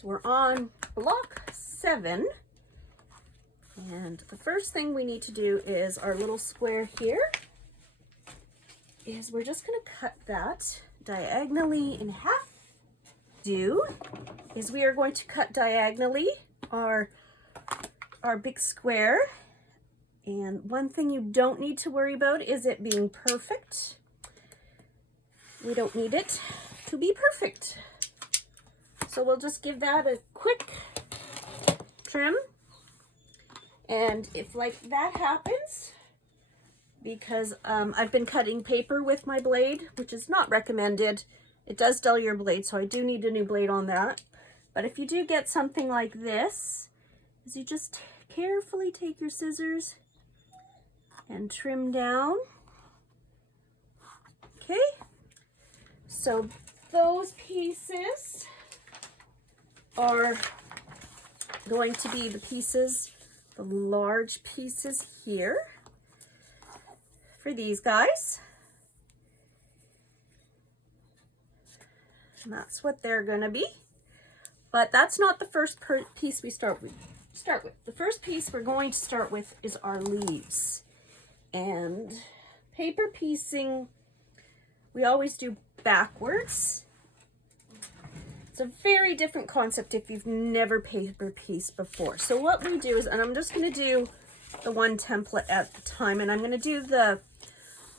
So we're on block 7. And the first thing we need to do is our little square here is we're just going to cut that diagonally in half. Is we are going to cut diagonally our big square. And one thing you don't need to worry about is it being perfect. We don't need it to be perfect. So we'll just give that a quick trim. And if like that happens, because I've been cutting paper with my blade, which is not recommended. It does dull your blade, so I do need a new blade on that. But if you do get something like this, is you just carefully take your scissors and trim down. Okay, so those pieces are going to be the pieces, the large pieces here for these guys. And that's what they're going to be. But that's not the first piece we start with. The first piece we're going to start with is our leaves. And paper piecing, we always do backwards. It's a very different concept if you've never paper pieced before. So what we do is, and I'm just going to do the one template at the time, and I'm going to do the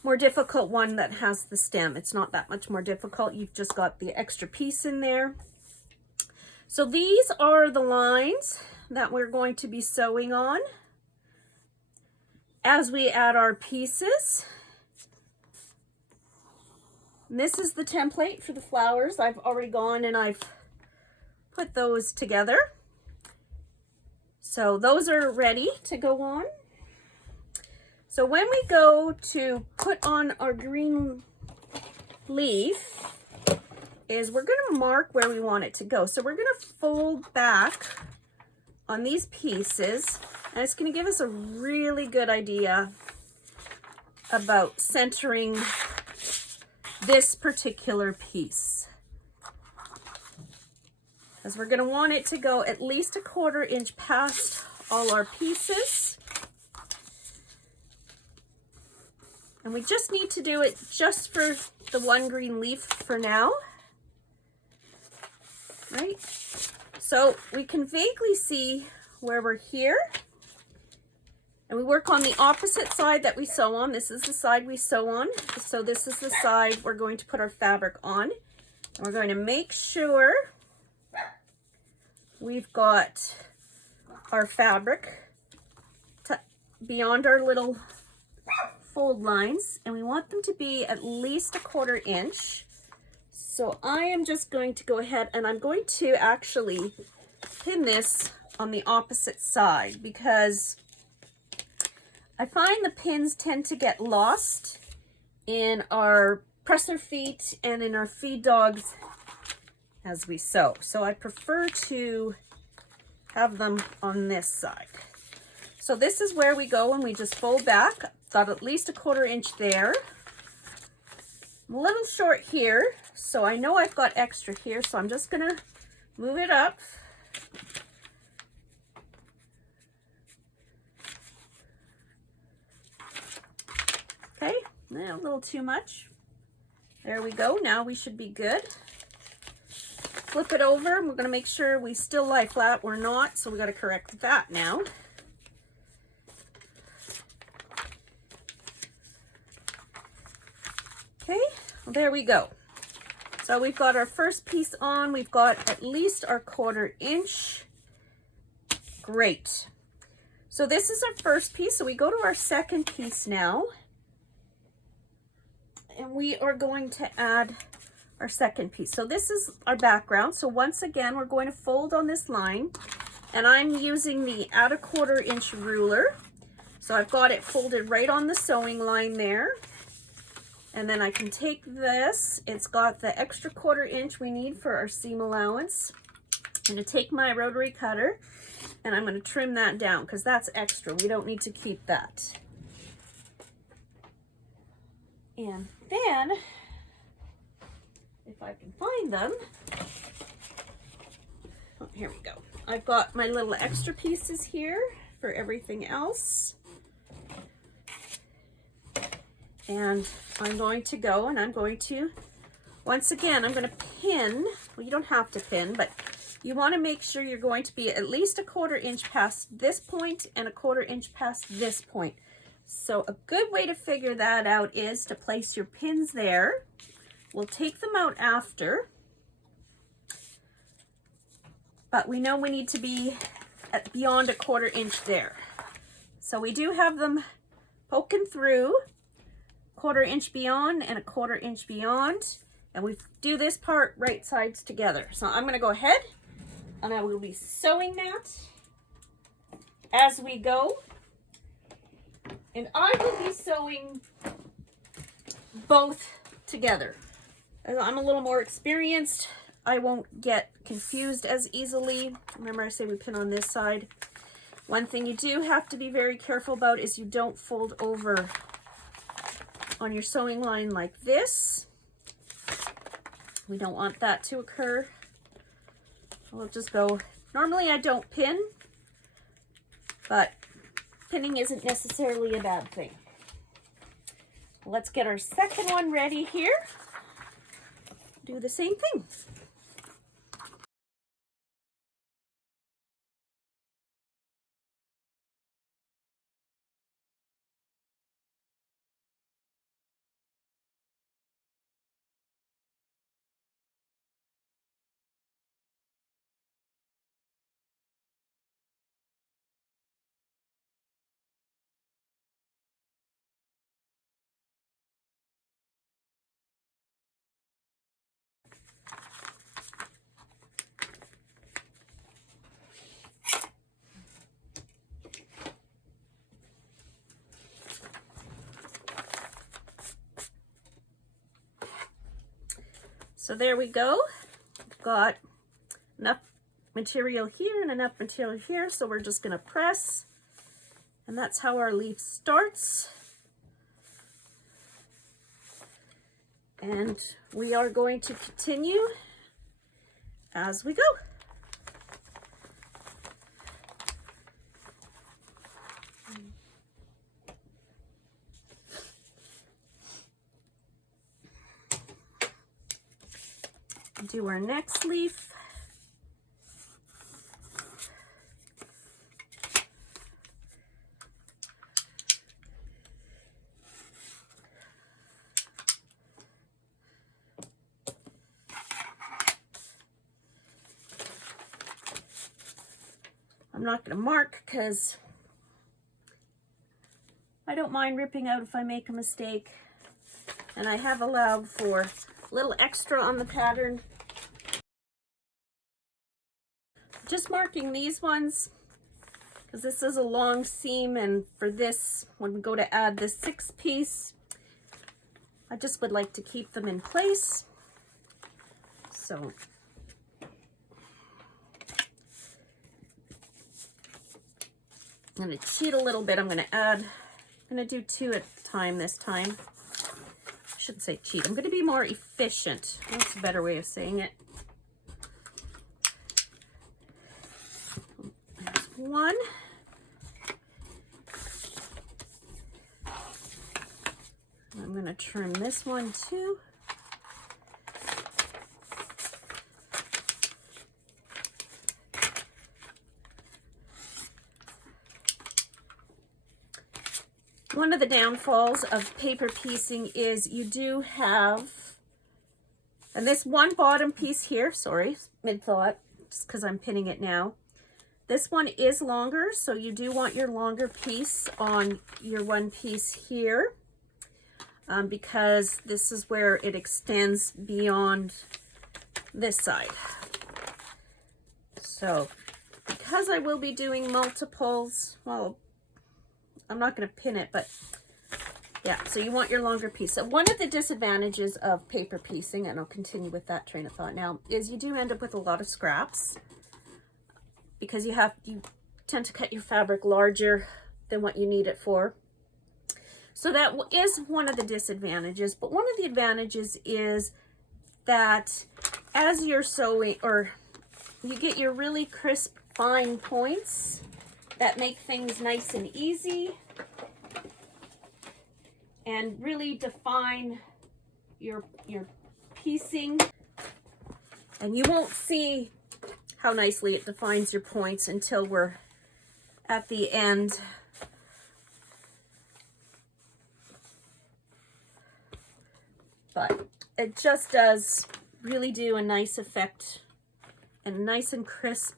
more difficult one that has the stem. It's not that much more difficult. You've just got the extra piece in there. So these are the lines that we're going to be sewing on as we add our pieces. And this is the template for the flowers. I've already gone and I've put those together. So those are ready to go on. So when we go to put on our green leaf, is we're going to mark where we want it to go. So we're going to fold back on these pieces, and it's going to give us a really good idea about centering this particular piece. Because we're going to want it to go at least 1/4 inch past all our pieces. And we just need to do it just for the one green leaf for now. Right? So we can vaguely see where we're here. And we work on the opposite side that we sew on. This is the side we sew on. So this is the side we're going to put our fabric on. And we're going to make sure we've got our fabric beyond our little fold lines, and we want them to be at least 1/4 inch. So I am just going to go ahead and I'm going to actually pin this on the opposite side, because I find the pins tend to get lost in our presser feet and in our feed dogs as we sew. So I prefer to have them on this side. So this is where we go and we just fold back. Got at least 1/4 inch there. I'm a little short here, so I know I've got extra here, so I'm just gonna move it up. Okay, a little too much. There we go. Now we should be good. Flip it over, and we're gonna make sure we still lie flat. We're not, so we gotta correct that now. Okay, well, there we go. So we've got our first piece on. We've got at least our 1/4 inch. Great. So this is our first piece. So we go to our second piece now. And we are going to add our second piece. So this is our background. So once again, we're going to fold on this line. And I'm using the add 1/4 inch ruler. So I've got it folded right on the sewing line there. And then I can take this, it's got the extra 1/4 inch we need for our seam allowance. I'm going to take my rotary cutter and I'm going to trim that down because that's extra. We don't need to keep that. And then, if I can find them, here we go. I've got my little extra pieces here for everything else. And I'm going to go and I'm going to, once again, I'm going to pin. Well, you don't have to pin, but you want to make sure you're going to be at least a 1/4 inch past this point and a 1/4 inch past this point. So a good way to figure that out is to place your pins there. We'll take them out after, but we know we need to be at beyond a 1/4 inch there. So we do have them poking through, 1/4 inch beyond and a 1/4 inch beyond, and we do this part right sides together. So I'm going to go ahead and I will be sewing that as we go. And I will be sewing both together. As I'm a little more experienced, I won't get confused as easily. Remember I say we pin on this side. One thing you do have to be very careful about is you don't fold over on your sewing line like this. We don't want that to occur. We'll just go, normally I don't pin, but pinning isn't necessarily a bad thing. Let's get our second one ready here. Do the same thing. So there we go. We've got enough material here and enough material here, so we're just going to press, and that's how our leaf starts. And we are going to continue as we go. Do our next leaf. I'm not going to mark because I don't mind ripping out if I make a mistake, and I have allowed for a little extra on the pattern. Just marking these ones because this is a long seam, and for this, when we go to add the 6th piece, I just would like to keep them in place. So I'm going to cheat a little bit. I'm going to do 2 at a time this time. I shouldn't say cheat. I'm going to be more efficient. That's a better way of saying it. One. I'm going to trim this one too. One of the downfalls of paper piecing is you do have, and this one bottom piece here, sorry, mid-thought, just because I'm pinning it now. This one is longer, so you do want your longer piece on your one piece here, because this is where it extends beyond this side. So because I will be doing multiples, well, I'm not going to pin it, but yeah, so you want your longer piece. So one of the disadvantages of paper piecing, and I'll continue with that train of thought now, is you do end up with a lot of scraps, because you tend to cut your fabric larger than what you need it for. So that is one of the disadvantages, but one of the advantages is that as you're sewing, or you get your really crisp, fine points that make things nice and easy and really define your piecing. And you won't see how nicely it defines your points until we're at the end. But it just does really do a nice effect and nice and crisp.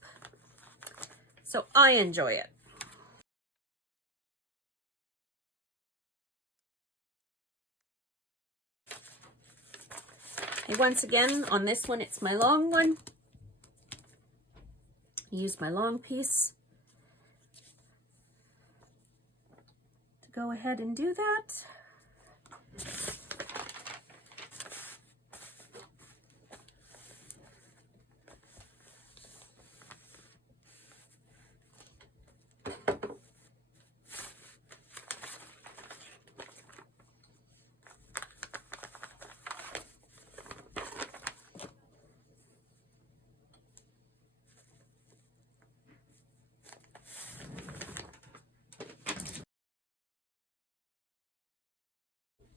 So I enjoy it. Okay, once again, on this one, it's my long one. Use my long piece to go ahead and do that.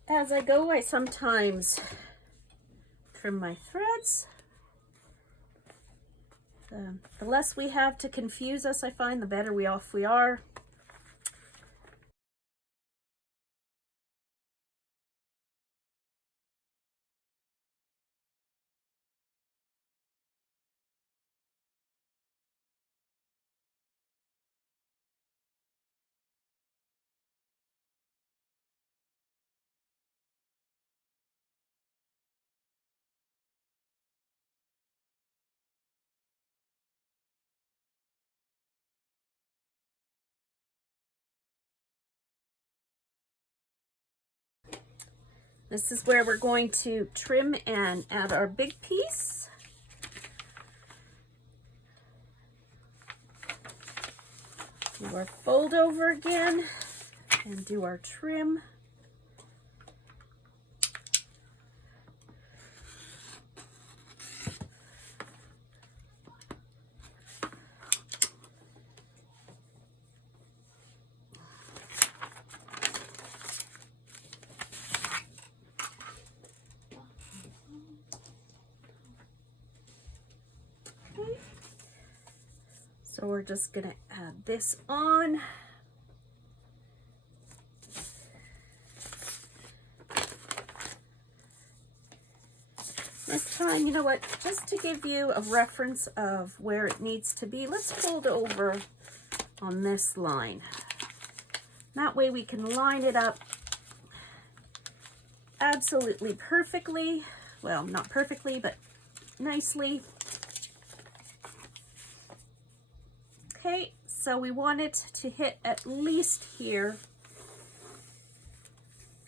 As I go, I sometimes trim my threads. The less we have to confuse us, I find, the better off we are. This is where we're going to trim and add our big piece. Do our fold over again and do our trim. So we're just gonna add this on. This time, you know what, just to give you a reference of where it needs to be, let's fold over on this line. That way we can line it up absolutely perfectly. Well, not perfectly, but nicely. Okay, so we want it to hit at least here,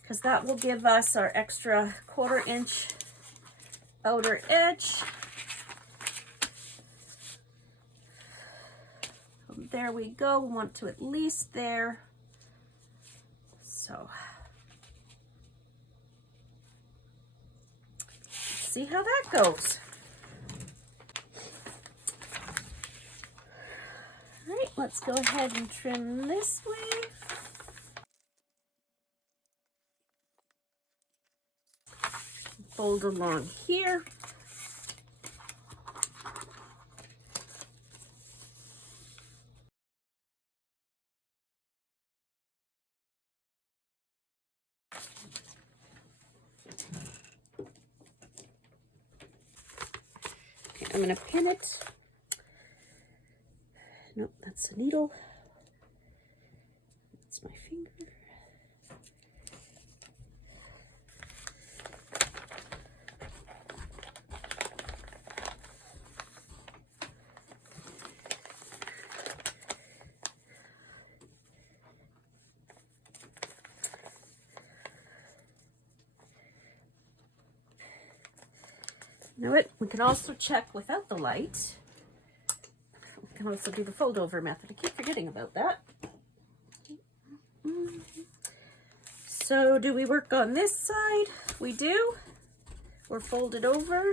because that will give us our extra 1/4 inch outer edge. There we go. We want to at least there. So let's see how that goes. All right, let's go ahead and trim this way. Fold along here. Okay, I'm going to pin it. Nope, that's a needle. That's my finger. You know what? We can also check without the light. We can also do the fold over method. I keep forgetting about that. So do we work on this side? We do. We're folded over.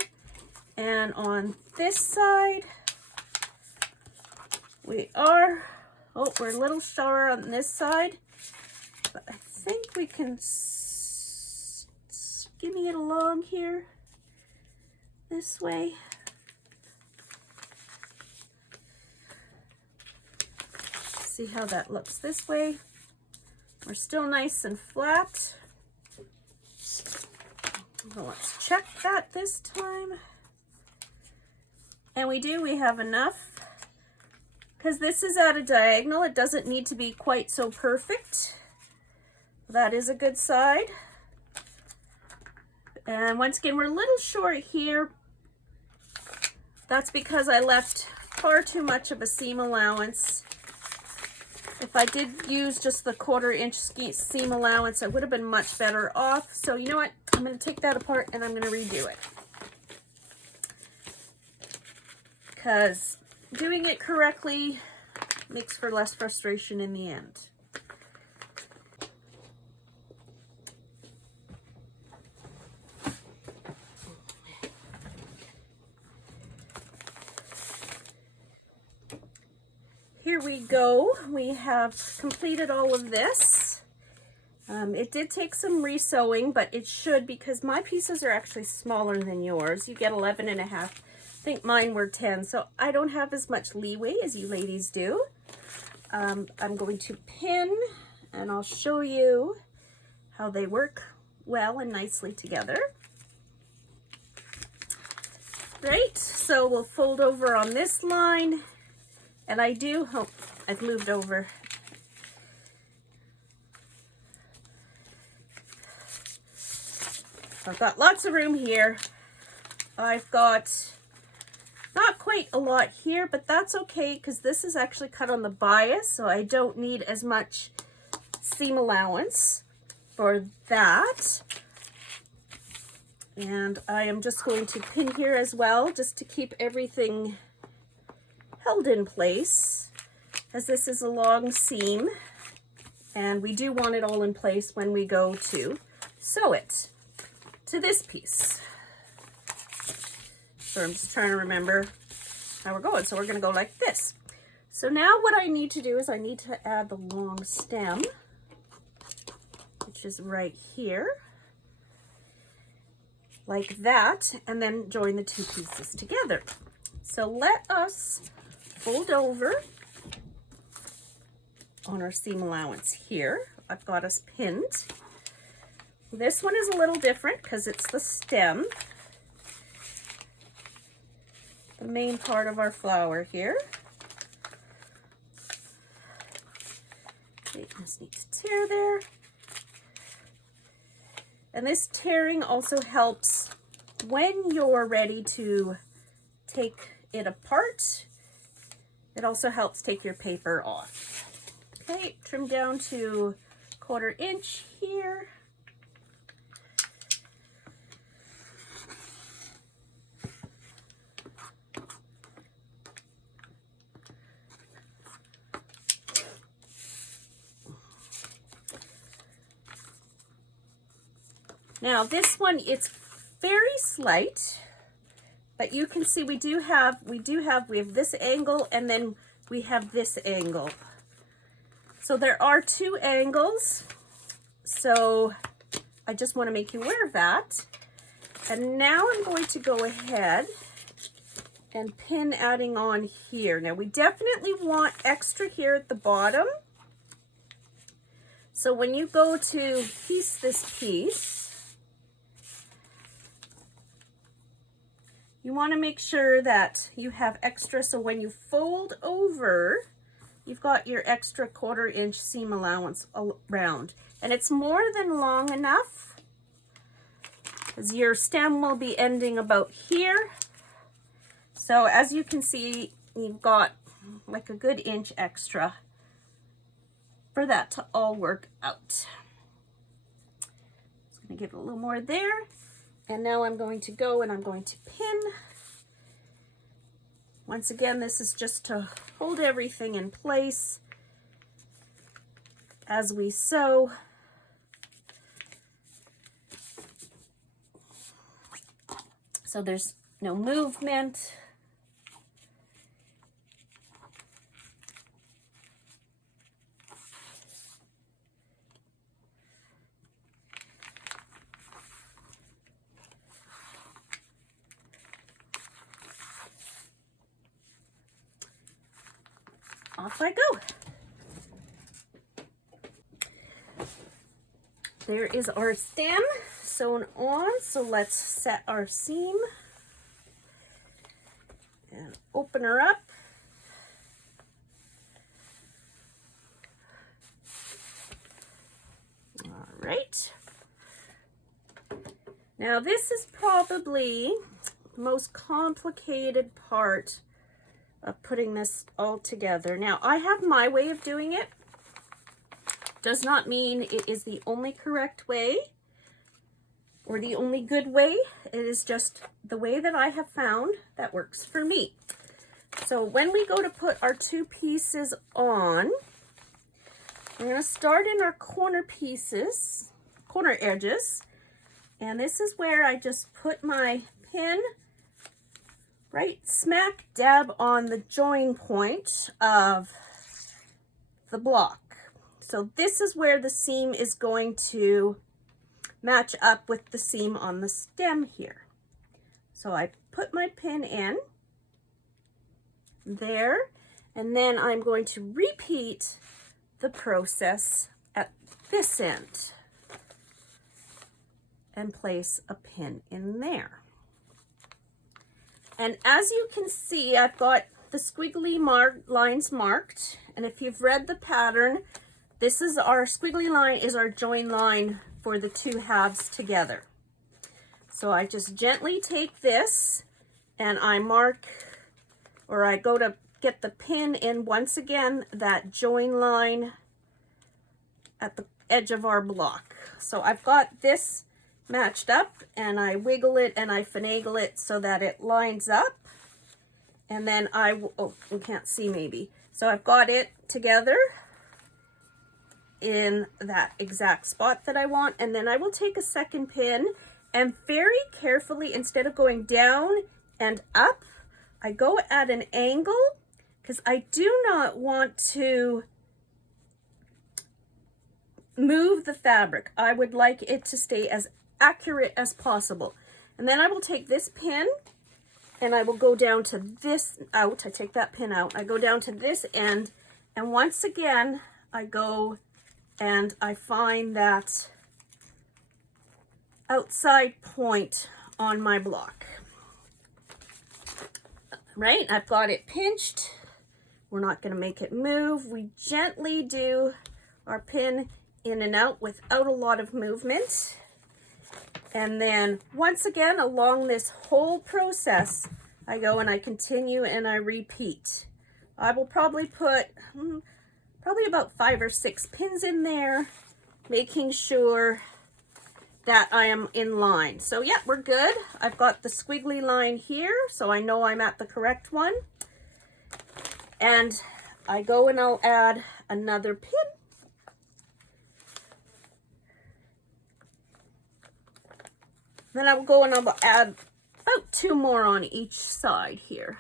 And on this side, we're a little shorter on this side, but I think we can skinny it along here this way. See how that looks this way. We're still nice and flat. So let's check that this time. And we have enough. Because this is at a diagonal, it doesn't need to be quite so perfect. That is a good side. And once again, we're a little short here. That's because I left far too much of a seam allowance. If I did use just the 1/4 inch seam allowance, I would have been much better off. So you know what? I'm going to take that apart and I'm going to redo it. Because doing it correctly makes for less frustration in the end. Here we go. We have completed all of this. It did take some resewing, but it should, because my pieces are actually smaller than yours. You get 11.5. I think mine were 10, so I don't have as much leeway as you ladies do. I'm going to pin, and I'll show you how they work well and nicely together. Right, so we'll fold over on this line. And I do hope I've moved over. I've got lots of room here. I've got not quite a lot here, but that's okay because this is actually cut on the bias, so I don't need as much seam allowance for that. And I am just going to pin here as well, just to keep everything held in place, as this is a long seam and we do want it all in place when we go to sew it to this piece. So I'm just trying to remember how we're going. So we're going to go like this. So now what I need to do is I need to add the long stem, which is right here, like that, and then join the two pieces together. So let us fold over on our seam allowance here. I've got us pinned. This one is a little different because it's the stem, the main part of our flower here. Okay, just need to tear there. And this tearing also helps when you're ready to take it apart. It also helps take your paper off. Okay, trim down to 1/4 inch here. Now this one, it's very slight. But you can see we have this angle and then we have this angle. So there are two angles. So I just want to make you aware of that. And now I'm going to go ahead and pin adding on here. Now we definitely want extra here at the bottom. So when you go to piece this piece, you want to make sure that you have extra, so when you fold over, you've got your extra 1/4 inch seam allowance around. And it's more than long enough, because your stem will be ending about here. So as you can see, you've got like a good inch extra for that to all work out. Just going to give it a little more there. And now I'm going to go and I'm going to pin. Once again, this is just to hold everything in place as we sew. So there's no movement. off I go. There is our stem sewn on, so let's set our seam and open her up. All right. Now this is probably the most complicated part of putting this all together. Now I have my way of doing it. Does not mean it is the only correct way or the only good way. It is just the way that I have found that works for me. So when we go to put our two pieces on, we're going to start in our corner pieces, corner edges. And this is where I just put my pin right smack dab on the join point of the block. So this is where the seam is going to match up with the seam on the stem here. So I put my pin in there, and then I'm going to repeat the process at this end and place a pin in there. And as you can see, I've got the squiggly lines marked, and if you've read the pattern, this is our squiggly line is our join line for the two halves together. So I just gently take this and I mark, or I go to get the pin in once again, that join line at the edge of our block. So I've got this matched up and I wiggle it and I finagle it so that it lines up. And then oh, you can't see maybe. So I've got it together in that exact spot that I want, and then I will take a second pin and very carefully, instead of going down and up, I go at an angle because I do not want to move the fabric. I would like it to stay as accurate as possible. And then I will take this pin and I will go down to this out. I take that pin out. I go down to this end, and once again I go and I find that outside point on my block. Right, I've got it pinched. We're not going to make it move. We gently do our pin in and out without a lot of movement. And then once again, along this whole process, I go and I continue and I repeat. I will probably put probably about 5 or 6 pins in there, making sure that I am in line. So yeah, we're good. I've got the squiggly line here, so I know I'm at the correct one. And I go and I'll add another pin. Then I will go and I'll add about 2 more on each side here.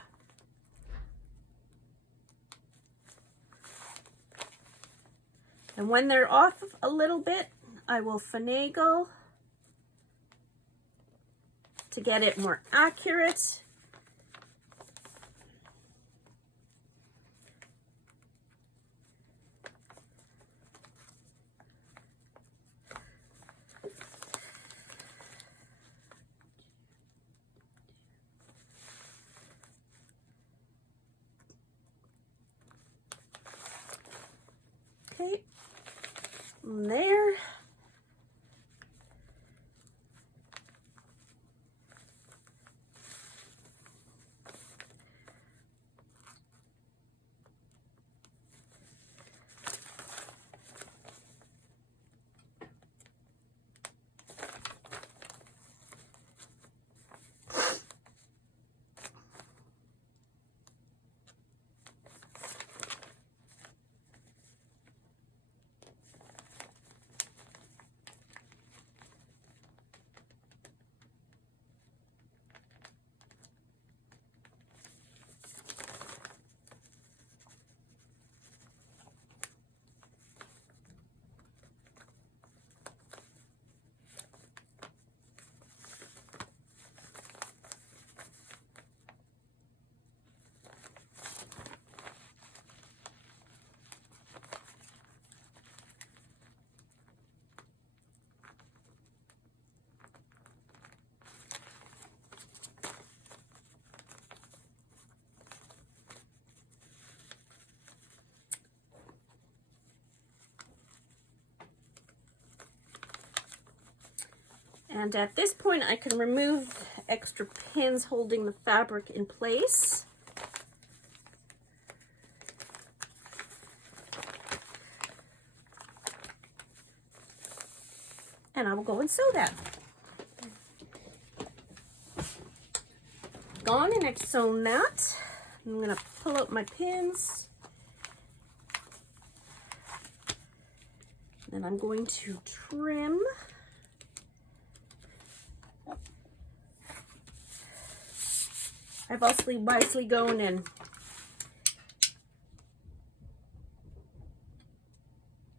And when they're off a little bit, I will finagle to get it more accurate. Okay, from there. And at this point, I can remove extra pins holding the fabric in place. And I will go and sew that. Gone, and I've sewn that. I'm going to pull out my pins. And I'm going to trim. I've also wisely gone and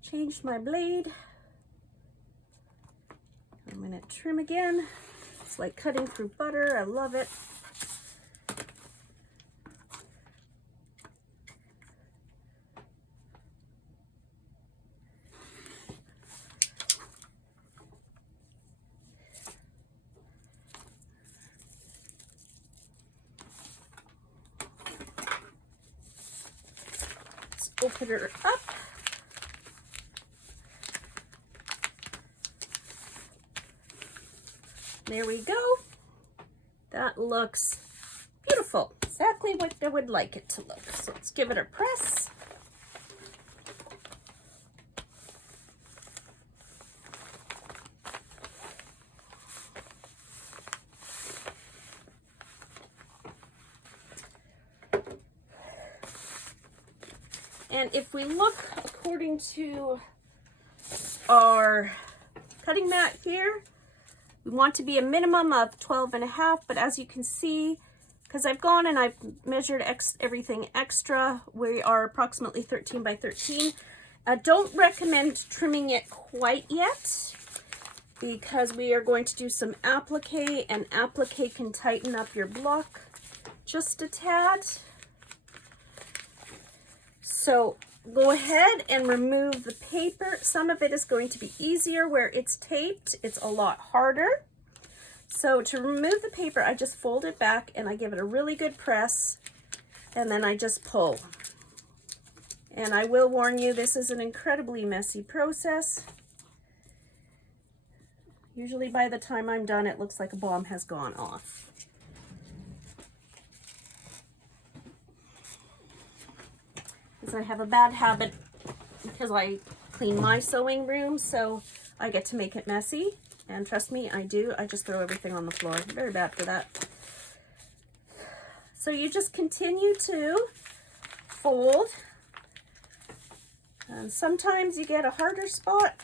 changed my blade. I'm going to trim again. It's like cutting through butter. I love it. Let's open her up. There we go. That looks beautiful. Exactly what I would like it to look. So let's give it a press. And if we look according to our cutting mat here, we want to be a minimum of 12.5, but as you can see, because I've gone and I've measured everything extra, we are approximately 13 by 13. I don't recommend trimming it quite yet because we are going to do some applique, and applique can tighten up your block just a tad. So go ahead and remove the paper. Some of it is going to be easier where it's taped. It's a lot harder. So to remove the paper, I just fold it back and I give it a really good press, and then I just pull. And I will warn you, this is an incredibly messy process. Usually by the time I'm done, it looks like a bomb has gone off. I have a bad habit because I clean my sewing room, so I get to make it messy, and trust me, I do. I just throw everything on the floor. I'm very bad for that. So you just continue to fold, and sometimes you get a harder spot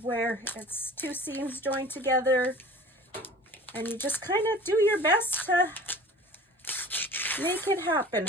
where it's two seams joined together, and you just kind of do your best to make it happen.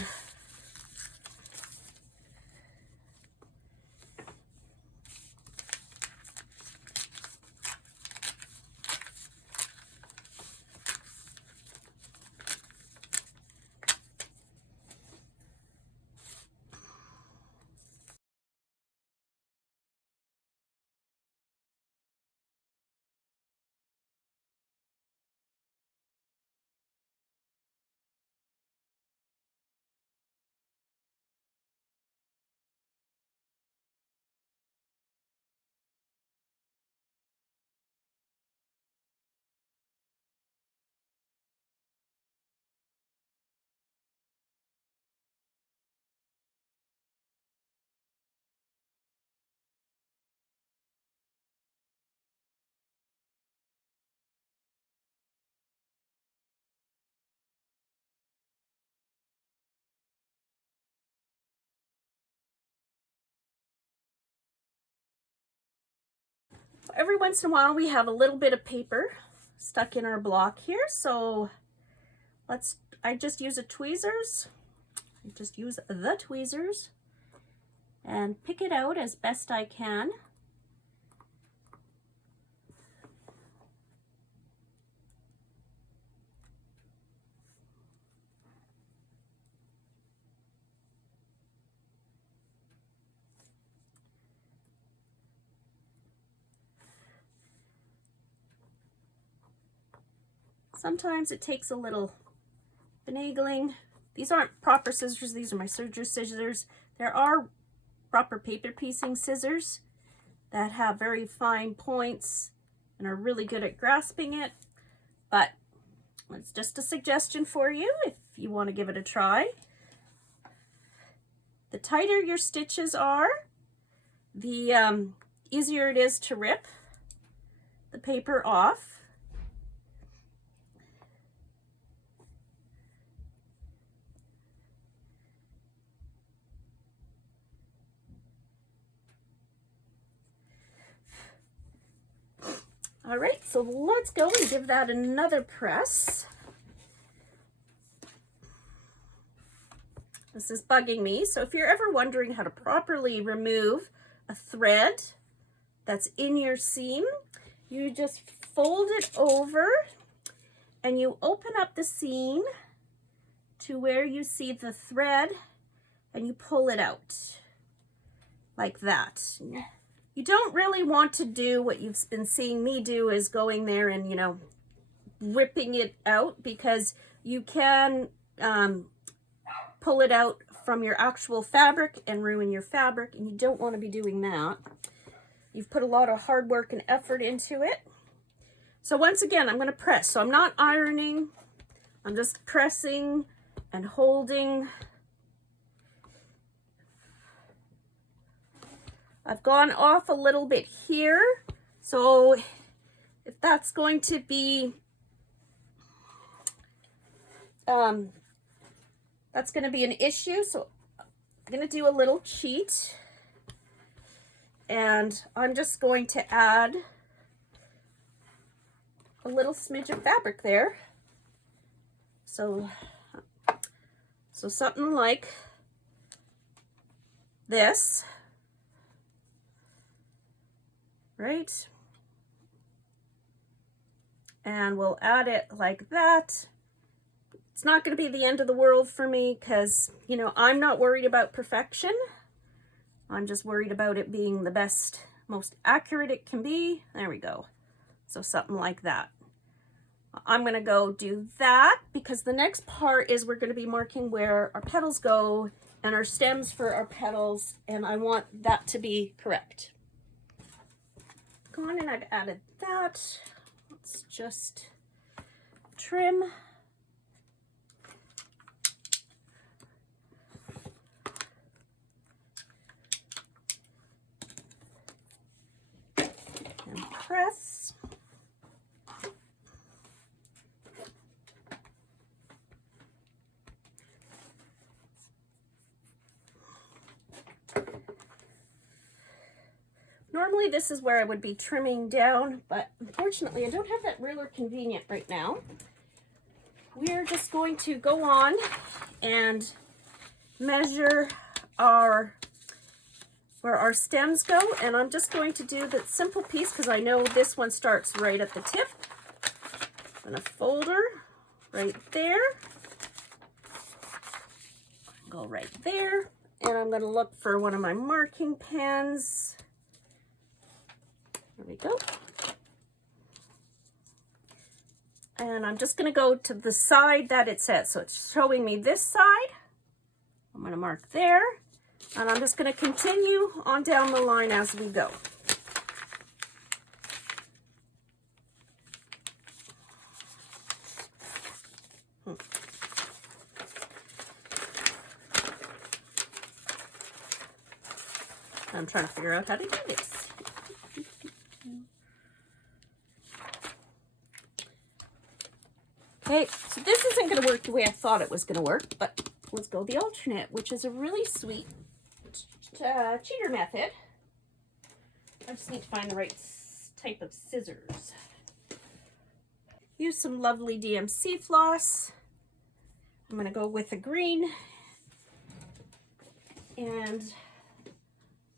Every once in a while we have a little bit of paper stuck in our block here, so I just use the tweezers and pick it out as best I can. Sometimes it takes a little finagling. These aren't proper scissors, these are my serger scissors. There are proper paper piecing scissors that have very fine points and are really good at grasping it, but it's just a suggestion for you if you want to give it a try. The tighter your stitches are, the easier it is to rip the paper off. All right, so let's go and give that another press. This is bugging me, so if you're ever wondering how to properly remove a thread that's in your seam, you just fold it over and you open up the seam to where you see the thread and you pull it out like that. You don't really want to do what you've been seeing me do, is going there and, you know, ripping it out, because you can pull it out from your actual fabric and ruin your fabric, and you don't want to be doing that. You've put a lot of hard work and effort into it. So once again, I'm going to press. So I'm not ironing, I'm just pressing and holding. I've gone off a little bit here, so if that's going to be that's going to be an issue, so I'm going to do a little cheat, and I'm just going to add a little smidge of fabric there. So something like this. Right? And we'll add it like that. It's not going to be the end of the world for me, because, you know, I'm not worried about perfection. I'm just worried about it being the best, most accurate it can be. There we go. So something like that. I'm going to go do that, because the next part is we're going to be marking where our petals go and our stems for our petals, and I want that to be correct. On, and I've added that. Let's just trim. And press. Normally this is where I would be trimming down, but unfortunately I don't have that ruler convenient right now. We're just going to go on and measure where our stems go, and I'm just going to do the simple piece because I know this one starts right at the tip. I'm going to fold her right there, go right there, and I'm going to look for one of my marking pens. There we go. And I'm just going to go to the side that it says. So it's showing me this side. I'm going to mark there. And I'm just going to continue on down the line as we go. I'm trying to figure out how to do this. Okay, so this isn't going to work the way I thought it was going to work, but let's go the alternate, which is a really sweet cheater method. I just need to find the right type of scissors. Use some lovely DMC floss. I'm going to go with a green, and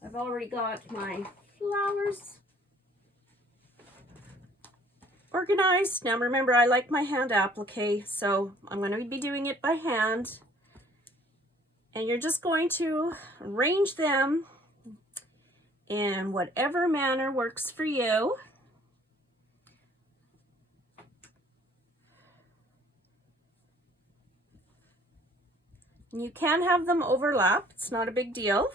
I've already got my flowers organized. Now remember, I like my hand applique, so I'm going to be doing it by hand. And you're just going to arrange them in whatever manner works for you. And you can have them overlap, it's not a big deal.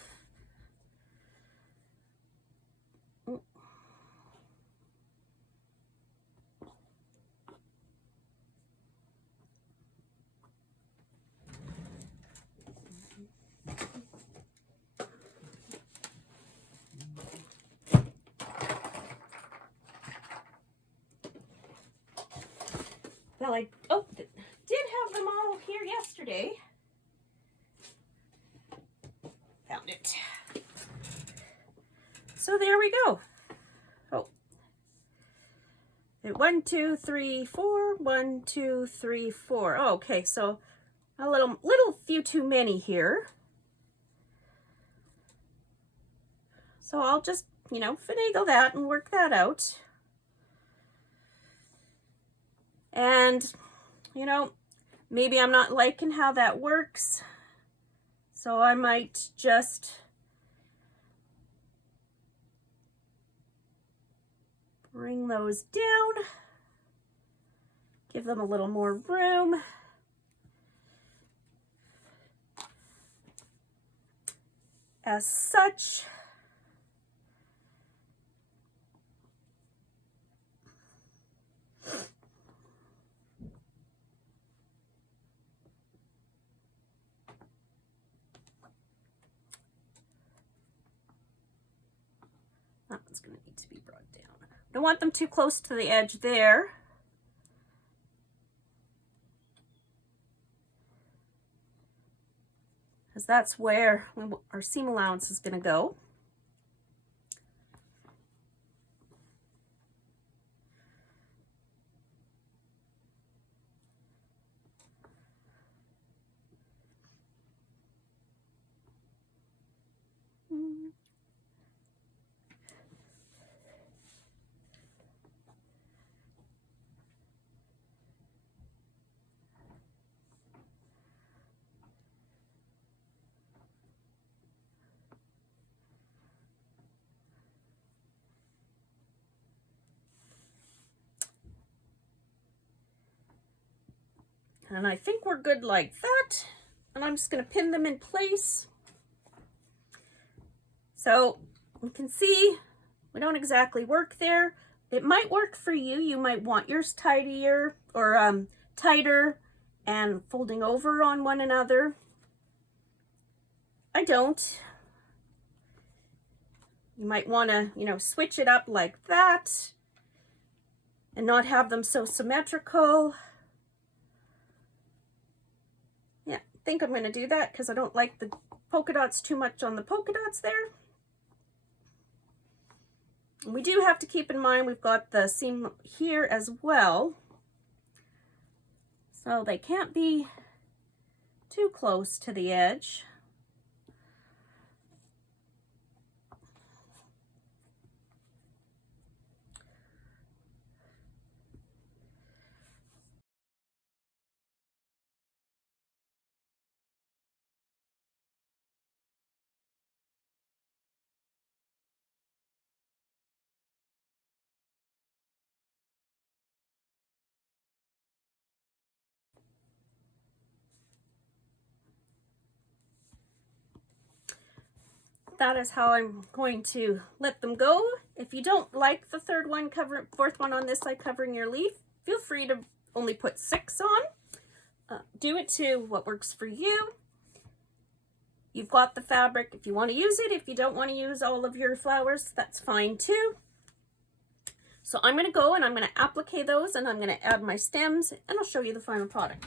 Well, did have the model here yesterday. Found it. So there we go. Oh. 1, 2, 3, 4. 1, 2, 3, 4. Oh, okay, so a little few too many here. So I'll just, you know, finagle that and work that out. And, you know, maybe I'm not liking how that works. So I might just bring those down, give them a little more room. As such, that one's going to need to be brought down. Don't want them too close to the edge there. Because that's where our seam allowance is going to go. And I think we're good like that. And I'm just going to pin them in place. So you can see we don't exactly work there. It might work for you. You might want yours tidier or tighter and folding over on one another. I don't. You might want to, you know, switch it up like that and not have them so symmetrical. Yeah, I think I'm going to do that because I don't like the polka dots too much on the polka dots there. And we do have to keep in mind we've got the seam here as well. So they can't be too close to the edge. That is how I'm going to let them go. If you don't like the fourth one on this side covering your leaf, feel free to only put 6 on. Do it to what works for you. You've got the fabric if you want to use it. If you don't want to use all of your flowers, that's fine too. So I'm going to go and I'm going to applique those and I'm going to add my stems and I'll show you the final product.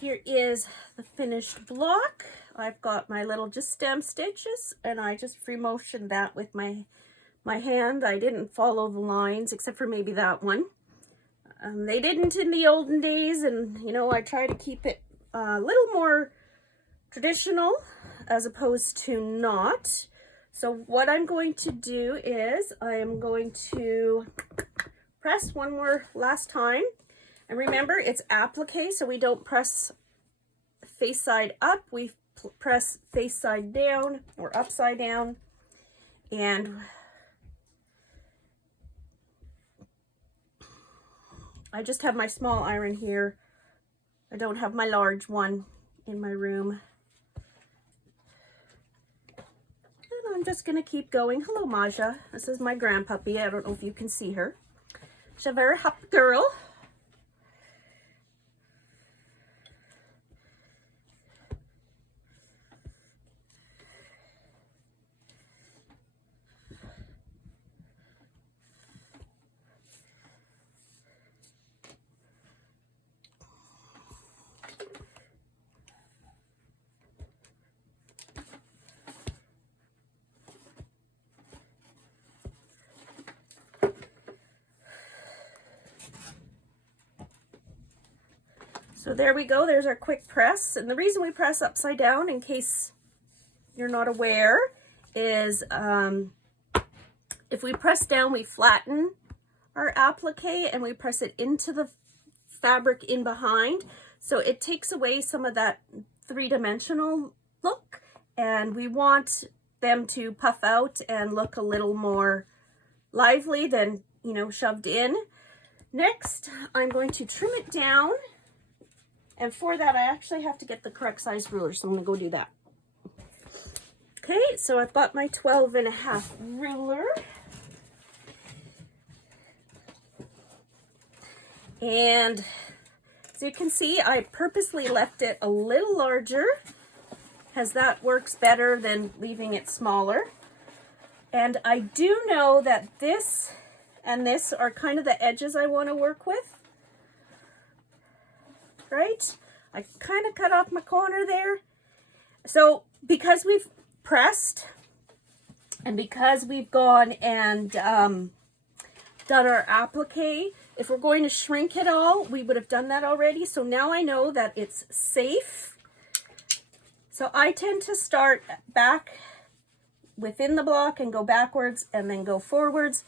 Here is the finished block. I've got my little just stem stitches and I just free motioned that with my hand. I didn't follow the lines except for maybe that one. They didn't in the olden days, and you know, I try to keep it a little more traditional as opposed to not. So what I'm going to do is I am going to press one more last time. And remember, it's applique, so we don't press face side up. We press face side down or upside down. And I just have my small iron here. I don't have my large one in my room. And I'm just going to keep going. Hello, Maja. This is my grandpuppy. I don't know if you can see her. She's a very happy girl. So there we go, there's our quick press. And the reason we press upside down, in case you're not aware, is if we press down, we flatten our applique and we press it into the fabric in behind. So it takes away some of that three-dimensional look, and we want them to puff out and look a little more lively than, you know, shoved in. Next, I'm going to trim it down. And for that, I actually have to get the correct size ruler, so I'm going to go do that. Okay, so I've got my 12.5 ruler. And as you can see, I purposely left it a little larger, as that works better than leaving it smaller. And I do know that this and this are kind of the edges I want to work with. Right? I kind of cut off my corner there. So because we've pressed and because we've gone and done our applique, if we're going to shrink it all, we would have done that already. So now I know that it's safe. So I tend to start back within the block and go backwards and then go forwards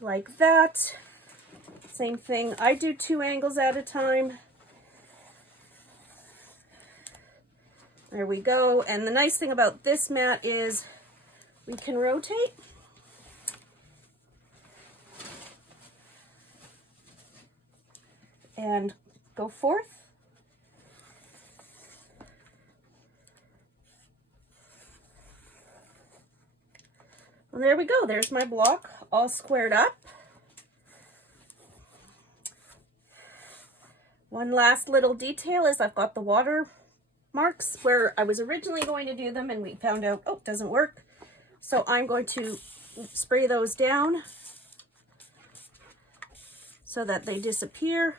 like that. Same thing, I do 2 angles at a time. There we go. And the nice thing about this mat is we can rotate. And go forth. Well, there we go. There's my block all squared up. One last little detail is I've got the water marks where I was originally going to do them and we found out, oh, it doesn't work. So I'm going to spray those down so that they disappear.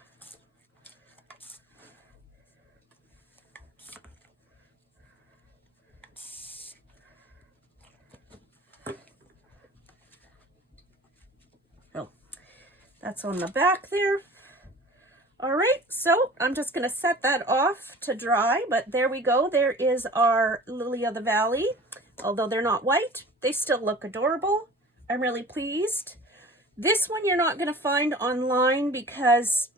So that's on the back there. All right, so I'm just going to set that off to dry, but there we go. There is our Lily of the Valley. Although they're not white, they still look adorable. I'm really pleased. This one you're not going to find online because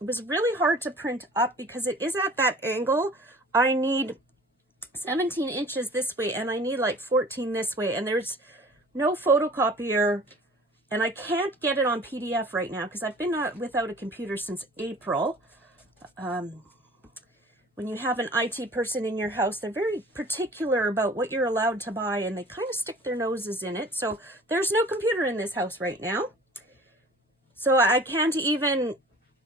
it was really hard to print up because it is at that angle. I need 17 inches this way and I need like 14 this way, and there's no photocopier. And I can't get it on PDF right now because I've been without a computer since April. When you have an IT person in your house, they're very particular about what you're allowed to buy and they kind of stick their noses in it. So there's no computer in this house right now. So I can't even,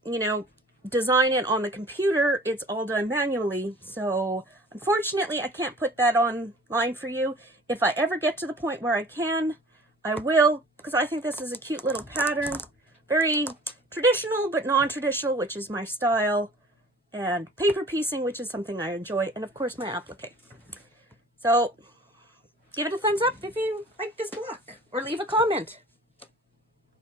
you know, design it on the computer. It's all done manually. So unfortunately, I can't put that online for you. If I ever get to the point where I can, I will, because I think this is a cute little pattern. Very traditional, but non-traditional, which is my style. And paper piecing, which is something I enjoy. And of course, my applique. So, give it a thumbs up if you like this block. Or leave a comment.